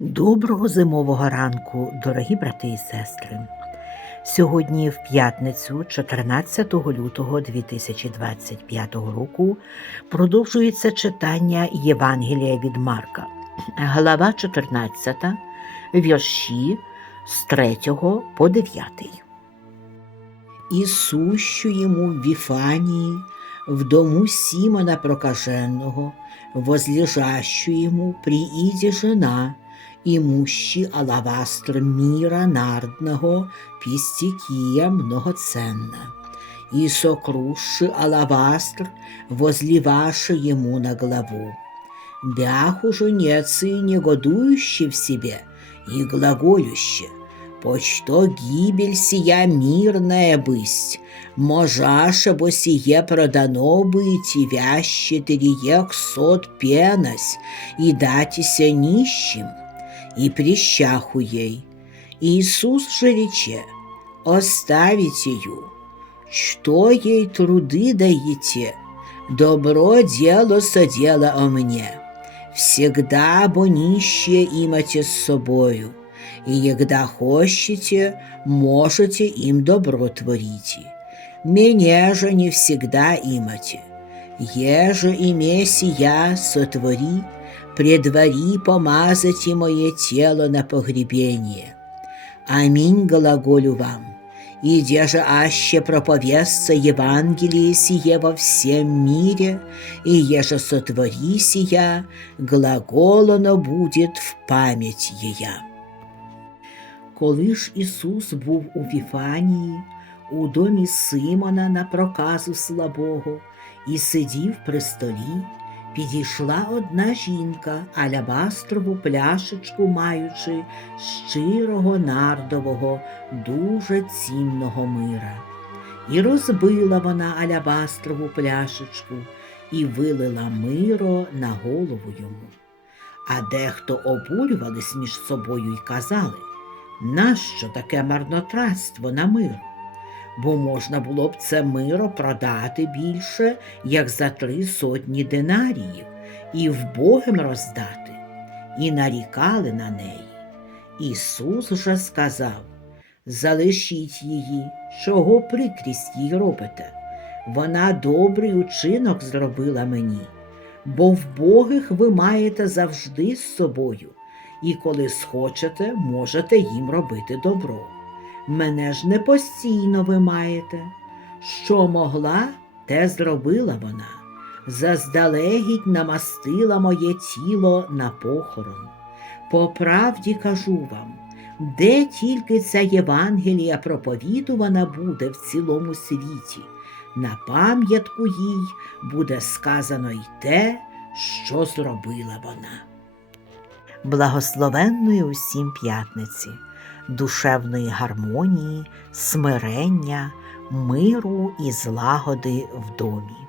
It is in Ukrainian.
Доброго зимового ранку, дорогі брати і сестри. Сьогодні, в п'ятницю, 14 лютого 2025 року, продовжується читання Євангелія від Марка, глава 14, вірші з 3 по 9. І сущу йому в Віфанії, в дому Симона Прокаженного, возлежащу ему прииде жена, имущий алавастр мира нардного пистикия многоценно, и сокруши алавастр, возливаши ему на главу. Бяху жунецы негодующий в себе и глаголюще, почто гибель сия мирная бысть, можаше бо сие продано быть и вяще сот пенась, и датися нищим, и прищаху ей. Иисус же рече, оставите ю, что ей труды даете, добро дело содела о мне, всегда бо нищие имате с собою, и егда хочете, можете им добро творите. Меня же не всегда имате. Еже име сия сотвори, предвари помазати мое тело на погребение. Аминь глаголю вам. И же аще проповестся Евангелие сие во всем мире, и еже сотвори сия, глаголано будет в память ея. Коли ж Ісус був у Віфанії, у домі Симона на проказу слабого, і сидів при столі, підійшла одна жінка, алябастрову пляшечку маючи щирого нардового, дуже цінного мира. І розбила вона алябастрову пляшечку і вилила миро на голову йому. А дехто обурювались між собою й казали, нащо таке марнотратство на мир? Бо можна було б це миро продати більше, як за три сотні динаріїв, і вбогим роздати, і нарікали на неї. Ісус же сказав залишіть її, чого прикрість їй робите. Вона добрий учинок зробила мені, бо вбогих ви маєте завжди з собою, і коли схочете, можете їм робити добро. Мене ж не постійно ви маєте. Що могла, те зробила вона. Заздалегідь намастила моє тіло на похорон. По правді кажу вам, де тільки ця Євангелія проповідувана буде в цілому світі, на пам'ятку їй буде сказано й те, що зробила вона. Благословенної усім п'ятниці, душевної гармонії, смирення, миру і злагоди в домі.